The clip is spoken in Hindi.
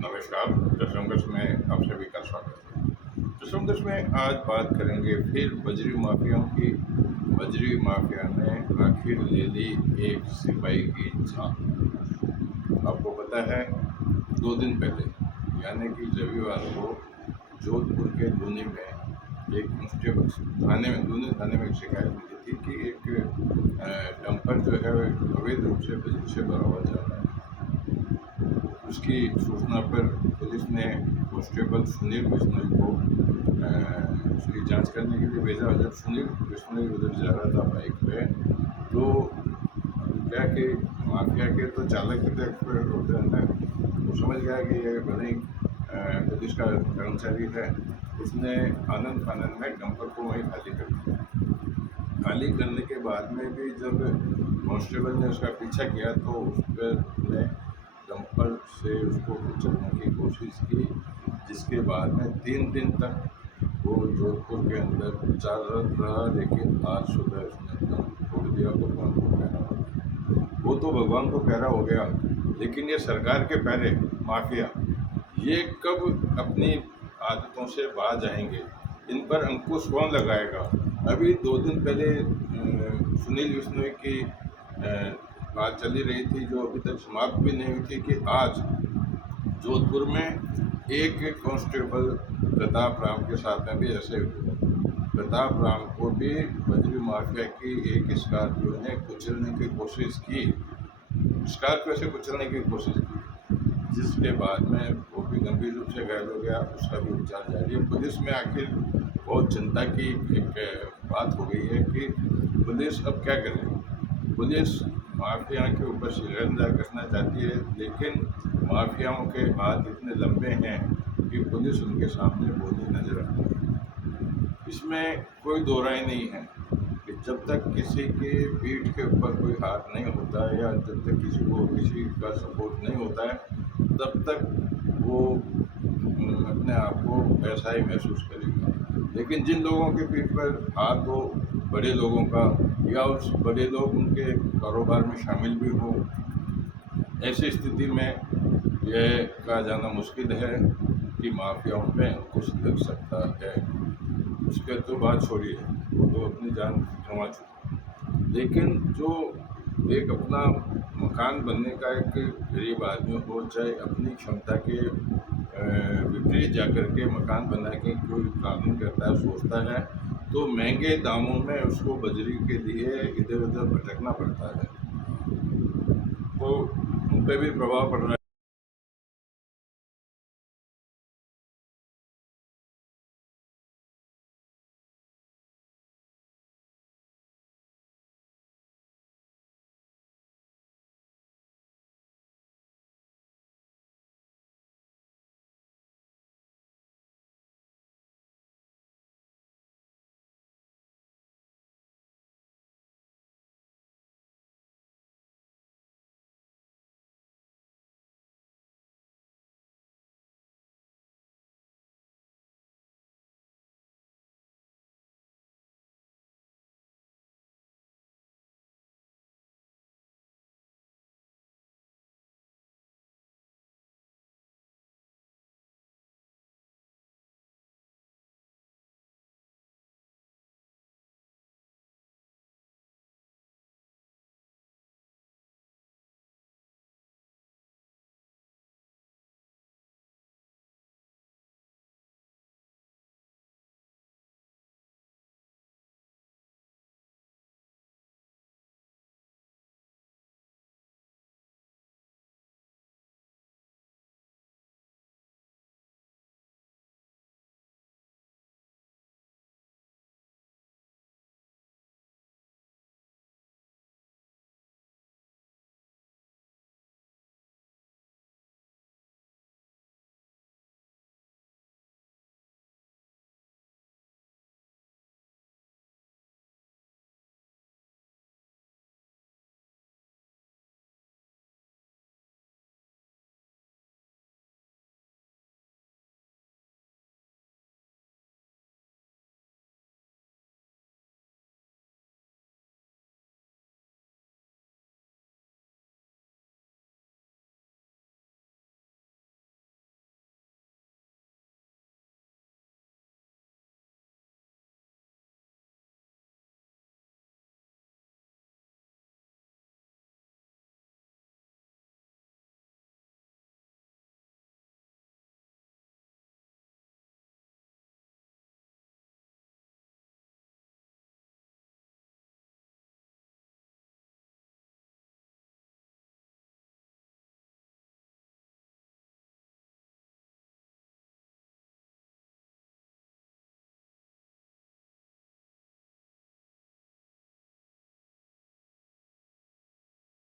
नमस्कार। दशमगज में आप सभी का स्वागत है। दशमगज में आज बात करेंगे फिर बजरी माफियाओं की। बजरी माफिया ने आखिर ले ली एक सिपाही की जान। आपको पता है, 2 दिन पहले यानी कि रविवार को जोधपुर के दूनी में एक कांस्टेबल दूनी थाने में एक शिकायत मिली थी कि एक डंपर जो है अवैध रूप से बजरी से भरा हुआ जा रहा है। उसकी सूचना पर पुलिस ने कांस्टेबल सुनील बिश्नोई को उसकी जांच करने के लिए भेजा। जब सुनील बिश्नोई उधर जा रहा था बाइक पे, तो क्या कि माफिया के तो चालक भी तो एक्सपर्ट होते हैं ना, वो समझ गया कि ये भले ही पुलिस का कर्मचारी है। उसने आनंद फानंद में डंपर को वहीं खाली कर दिया। खाली करने के बाद में भी जब कांस्टेबल ने उसका पीछा किया तो उस पर डंपर से उसको कुचलने की कोशिश की, जिसके बाद में 3 दिन तक वो जोधपुर के अंदर प्रचाररत रहा। लेकिन आज सुबह उसने दम तोड़ दिया। भगवान को प्यारा हो गया। वो तो भगवान को प्यारा हो गया, लेकिन ये सरकार के प्यारे माफिया, ये कब अपनी आदतों से बाज आएंगे? इन पर अंकुश कौन लगाएगा? अभी 2 दिन पहले सुनील बिश्नोई की बात चली रही थी, जो अभी तक समाप्त भी नहीं हुई थी, कि आज जोधपुर में एक कांस्टेबल प्रताप राम के साथ में भी ऐसे हुआ। प्रताप राम को भी बजरी माफिया की एक स्कॉर्पियो ने कुचलने की कोशिश की, स्कॉर्पियो से कुचलने की कोशिश की, जिसके बाद में वो भी गंभीर रूप से घायल हो गया। उसका भी उपचार जारी है। पुलिस में आखिर बहुत चिंता की एक बात हो गई है कि पुलिस अब क्या करे। पुलिस माफिया के ऊपर शिकंजा कसना चाहती है, लेकिन माफियाओं के हाथ इतने लंबे हैं कि पुलिस उनके सामने बोली नजर आती है। इसमें कोई दो राय नहीं है कि जब तक किसी की पीठ के ऊपर कोई हाथ नहीं होता है, या जब तक किसी का सपोर्ट नहीं होता है, तब तक वो अपने आप को ऐसा ही महसूस करेगा। लेकिन जिन लोगों के पीठ पर हाथ हो, बड़े लोगों का, या उस बड़े लोग उनके कारोबार में शामिल भी हो, ऐसी स्थिति में यह कहा जाना मुश्किल है कि माफियाओं में अंकुश लग सकता है। उसके तो बात छोड़िए, वो तो अपनी जान गंवा चुका। लेकिन जो एक अपना मकान बनने का एक गरीब आदमी हो, चाहे अपनी क्षमता के विपरीत जाकर के मकान बना के कोई काम करता है, सोचता है, तो महंगे दामों में उसको बजरी के लिए इधर उधर भटकना पड़ता है। तो उन पर भी प्रभाव पड़ रहा है।